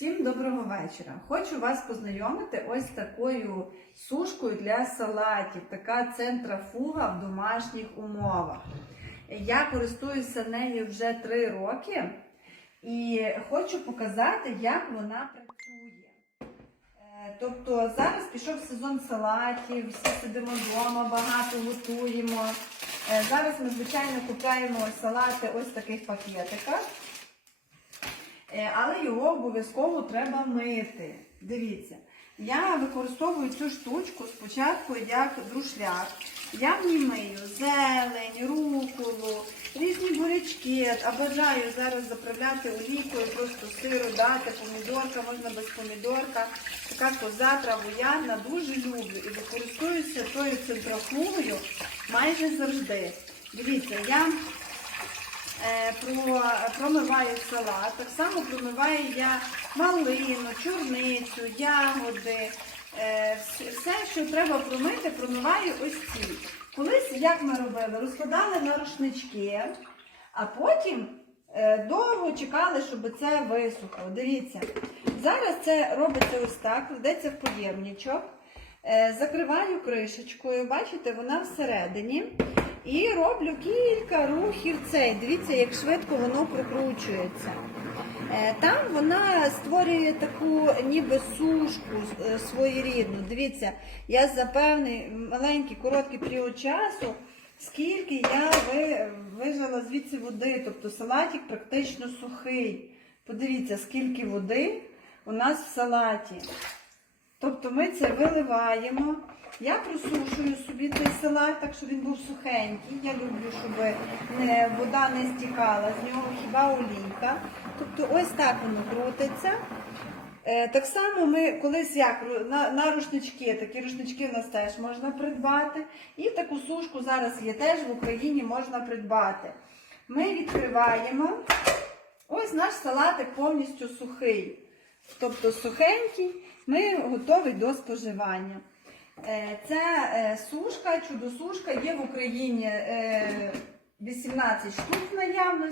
Всім доброго вечора. Хочу вас познайомити ось такою сушкою для салатів. Така центрафуга в домашніх умовах. Я користуюся нею вже 3 роки і хочу показати, як вона працює. Е, Тобто зараз пішов сезон салатів, всі сидимо вдома, багато готуємо. Е, Зараз ми, звичайно, купляємо салати ось в таких пакетиках. Е, але його обов'язково треба мити. Дивіться, я використовую цю штучку спочатку як друшляк. Я в ній мию зелень, руколу, різні бурячки, а бажаю зараз заправляти олійкою, просто сиру дати, помідорка, можна без помідорка. Така коза травоядна, дуже люблю і використовуюся тою центрофугою майже завжди. Дивіться, я промиваю салат. Так само промиваю я малину, чорницю, ягоди. Е, все, що треба промити, промиваю ось ці. Колись, як ми робили, розкладали на рушнички, а потім е, довго чекали, щоб це висохло. Дивіться, зараз це робиться ось так, кладеться в поємничок. Е, Закриваю кришечкою, бачите, вона всередині. І роблю кілька рухів цей. Дивіться, як швидко воно прокручується. Е, Там вона створює таку ніби сушку е, своєрідну. Дивіться, я за певний маленький короткий період часу, скільки я ви, вижила звідси води, тобто салатик практично сухий. Подивіться, скільки води у нас в салаті. Тобто ми це виливаємо. Я просушую собі цей салат, так щоб він був сухенький. Я люблю, щоб не, вода не стікала з нього, хіба олійка. Тобто ось так воно крутиться. Е, так само ми колись як на, на рушнички, такі рушнички в нас теж можна придбати. І таку сушку зараз є теж в Україні можна придбати. Ми відкриваємо. Ось наш салатик повністю сухий. Тобто сухенький, ми готові до споживання. Е, Ця е, сушка, чудо-сушка є в Україні е, 18 штук наявно.